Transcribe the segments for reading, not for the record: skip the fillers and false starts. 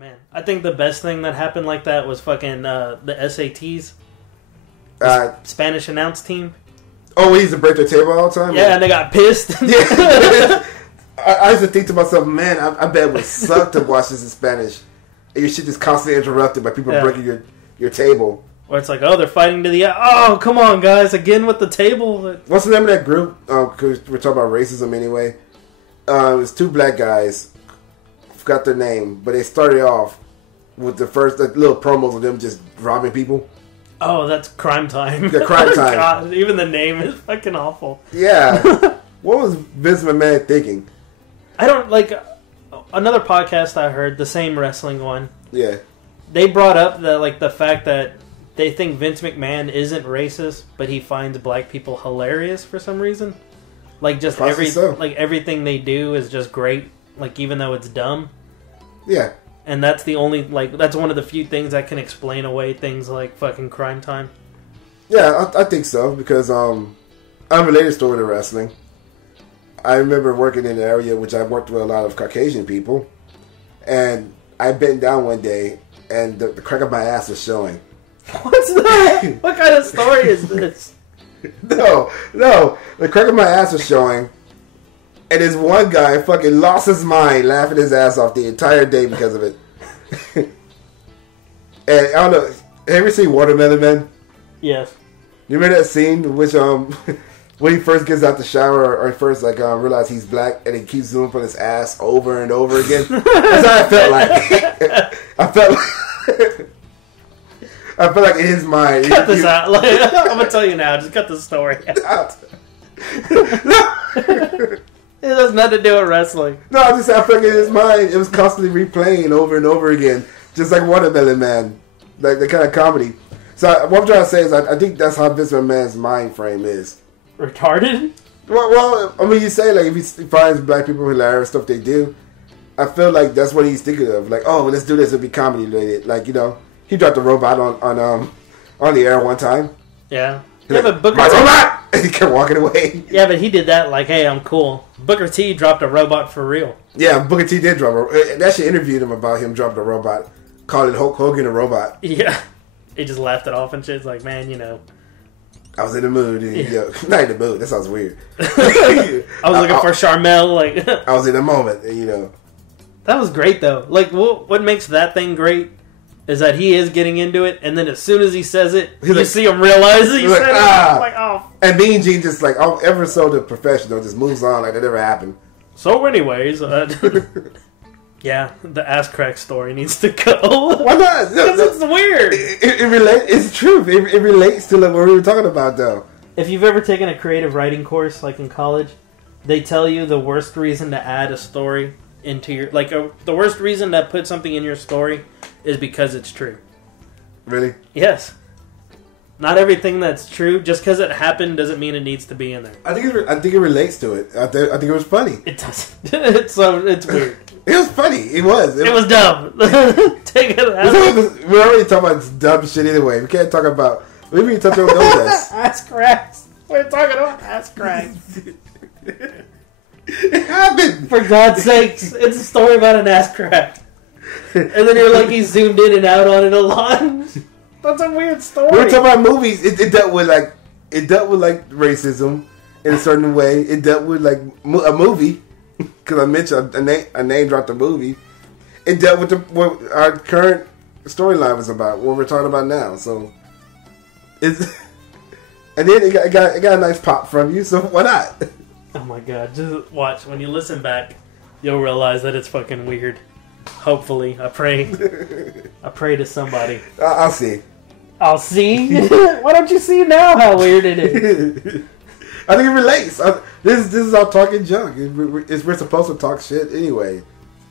man, I think the best thing that happened like that was fucking the SATs, Spanish announce team. Oh, we used to break their table all the time? Yeah, and they got pissed. Yeah. I used to think to myself, man, I bet it would suck to watch this in Spanish. And your shit just constantly interrupted by people breaking your table. Or it's like, oh, they're fighting to the... Oh, come on, guys, again with the table. What's the name of that group? Because we're talking about racism anyway. It's two black guys. Forgot their name. But they started off with the first little promos of them just robbing people. Oh, that's Crime Time. Yeah, Crime Time. God, even the name is fucking awful. Yeah. What was Vince McMahon thinking? I don't, like... Another podcast I heard, the same wrestling one. Yeah. They brought up the fact that they think Vince McMahon isn't racist, but he finds black people hilarious for some reason. Like, just everything they do is just great. Like, even though it's dumb. Yeah. And that's the only, that's one of the few things that can explain away things like fucking Crime Time. Yeah, I think so, because, unrelated story to wrestling. I remember working in an area which I worked with a lot of Caucasian people, and I bent down one day, and the crack of my ass was showing. What's that? What kind of story is this? No, the crack of my ass was showing, and this one guy fucking lost his mind laughing his ass off the entire day because of it. And I don't know, have you ever seen Watermelon Man? Yes. You remember that scene in which when he first gets out the shower, or first realize he's black, and he keeps zooming on his ass over and over again. That's how I felt like. I felt like in his mind. Cut this out. I'm gonna tell you now. Just cut the story out. It has nothing to do with wrestling. No, I felt like in his mind, it was constantly replaying over and over again, just like Watermelon Man, like the kind of comedy. So what I'm trying to say is, I think that's how Vince McMahon's mind frame is. Retarded? Well, I mean, you say, like, if he finds black people hilarious stuff they do, I feel like that's what he's thinking of. Like, oh, let's do this, it'll be comedy related. Like, you know, he dropped a robot on the air one time. Yeah. Yeah, but Booker my T... robot! And he kept walking away. Yeah, but he did that like, hey, I'm cool. Booker T dropped a robot for real. Yeah, Booker T did drop a... They actually interviewed him about him dropping a robot, calling Hulk Hogan a robot. Yeah. He just laughed it off and shit. It's like, man, you know... I was in the mood. Not in the mood. That sounds weird. I was looking for Charmel. Like I was in the moment, you know. That was great, though. Like, what makes that thing great is that he is getting into it, and then as soon as he says it, you see him realize it. He said it. Like, oh. And Mean Gene just, like, ever so the professional, just moves on like that never happened. So, anyways... Yeah, the ass crack story needs to go. Why not? Because it's weird. It relates. It's true. It relates to like what we were talking about, though. If you've ever taken a creative writing course, like in college, they tell you the worst reason to add a story into your... the worst reason to put something in your story is because it's true. Really? Yes. Not everything that's true, just because it happened, doesn't mean it needs to be in there. I think it relates to it. I think it was funny. It doesn't. It's weird. It was funny. It was. It was dumb. Take it out. We're already talking about dumb shit anyway. We can't talk about... We didn't touch on those ass cracks. We're talking about ass cracks. It happened. For God's sakes. It's a story about an ass crack. And then you're like, he zoomed in and out on it a lot. That's a weird story. We were talking about movies. It dealt with racism in a certain way. It dealt with like a movie, because I mentioned a name dropped a movie. It dealt with what our current storyline was about, what we're talking about now. So it's and then it got a nice pop from you. So why not? Oh my God! Just watch. When you listen back, you'll realize that it's fucking weird. Hopefully, I pray. I pray to somebody. I'll see. I'll see. Why don't you see now how weird it is? I think it relates. This is all talking junk. We're supposed to talk shit anyway.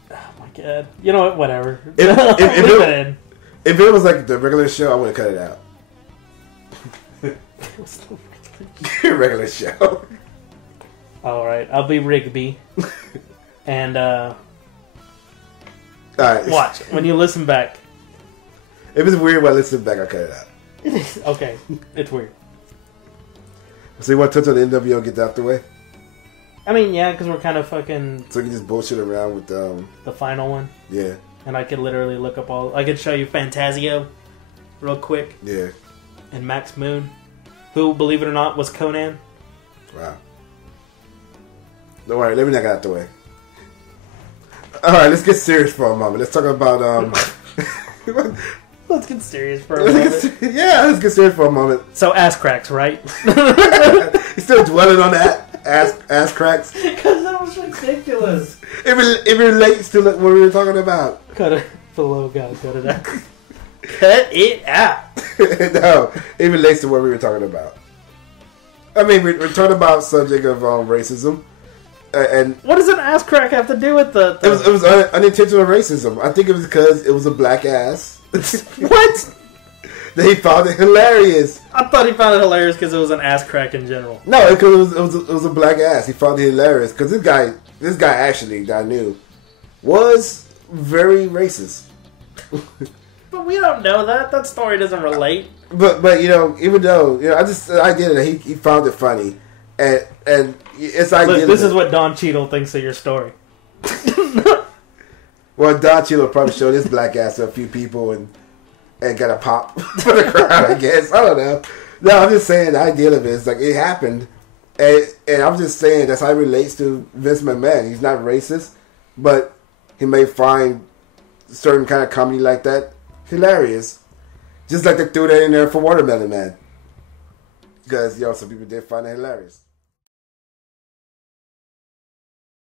Oh my God! You know what? Whatever. If it was like the regular show, I would have cut it out. It was the regular show. All right, I'll be Rigby, and all right. Watch when you listen back. If it's weird when I listen back, I'll cut it out. It is okay. It's weird. So you want to touch on the NWO, get that out the way? I mean, yeah, because we're kind of fucking... So you can just bullshit around with... the final one? Yeah. and I could literally look up all. I could show you Fantasio, real quick. Yeah. And Max Moon, who, believe it or not, was Conan. Wow. Don't worry, let me knock it out the way. All right, let's get serious for a moment. Let's talk about Let's get serious for a moment. Yeah, let's get serious for a moment. So ass cracks, right? You still dwelling on that ass cracks? Because that was ridiculous. It relates to what we were talking about. Cut it below, God. Cut it out. Cut it out. No, it relates to what we were talking about. I mean, we're talking about subject of racism. And what does an ass crack have to do with the... It was unintentional racism. I think it was because it was a black ass. What? That he found it hilarious. I thought he found it hilarious because it was an ass crack in general. No, because it was a black ass. He found it hilarious because this guy actually that I knew was very racist. But we don't know that. That story doesn't relate. But even though I just the idea that he found it funny, and it's idea. Look, this is what Don Cheadle thinks of your story. Well, Don Cheadle probably showed his black ass to a few people and got a pop for the crowd. I guess I don't know. No, I'm just saying the idea of it is like it happened, and I'm just saying that's how it relates to Vince McMahon. He's not racist, but he may find certain kind of comedy like that hilarious. Just like they threw that in there for Watermelon Man. Because, some people did find it hilarious.